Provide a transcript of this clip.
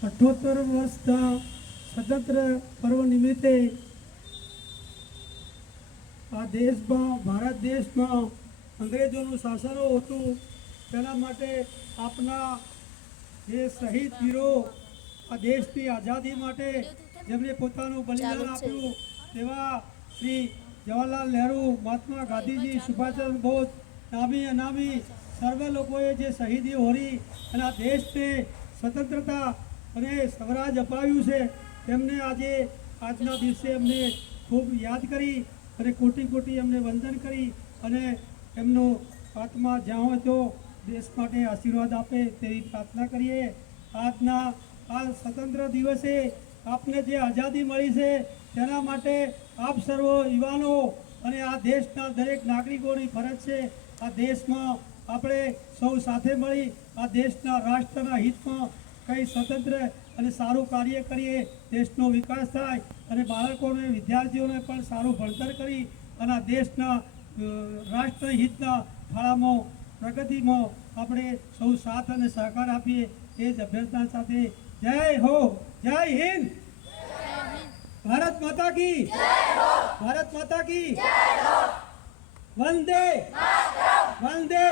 78 વર્ષના સ્વતંત્ર પર્વ નિમિત્તે આ દેશમાં, ભારત દેશમાં અંગ્રેજોનું શાસન હતું, તેના માટે આપના જે શહીદ વીરો આ દેશની આઝાદી માટે જેમણે પોતાનું બલિદાન આપ્યું તેવા શ્રી જવાહરલાલ નહેરુ, મહાત્મા ગાંધીજી, સુભાષચંદ્ર બોઝ, નામી અનામી સર્વ લોકોએ જે શહીદી હોરી અને આ દેશને સ્વતંત્રતા અને સ્વરાજ અપાવ્યું છે, તેમને આજના દિવસે અમને ખૂબ યાદ કરી અને કોટી કોટી એમને વંદન કરી અને એમનો આત્મા જ્યાં હોય તો દેશ માટે આશીર્વાદ આપે તેવી પ્રાર્થના કરીએ। આજના આ સ્વતંત્ર દિવસે આપને જે આઝાદી મળી છે તેના માટે આપ સર્વ યુવાનો અને આ દેશના દરેક નાગરિકોની ફરજ છે આ દેશમાં આપણે સૌ સાથે મળી આ દેશના રાષ્ટ્રના હિતમાં કંઈ સ્વતંત્ર અને સારું કાર્ય કરીએ, દેશનો વિકાસ થાય અને બાળકોને, વિદ્યાર્થીઓને પણ સારું ભણતર કરી અને આ દેશના રાષ્ટ્ર હિતના ફાળામાં, પ્રગતિમાં આપણે સૌ સાથ અને સહકાર આપીએ એ જ અભ્યર્થના સાથે જય હો, જય હિન્દ, ભારત માતા કી, ભારત માતા કી, વંદે વંદે।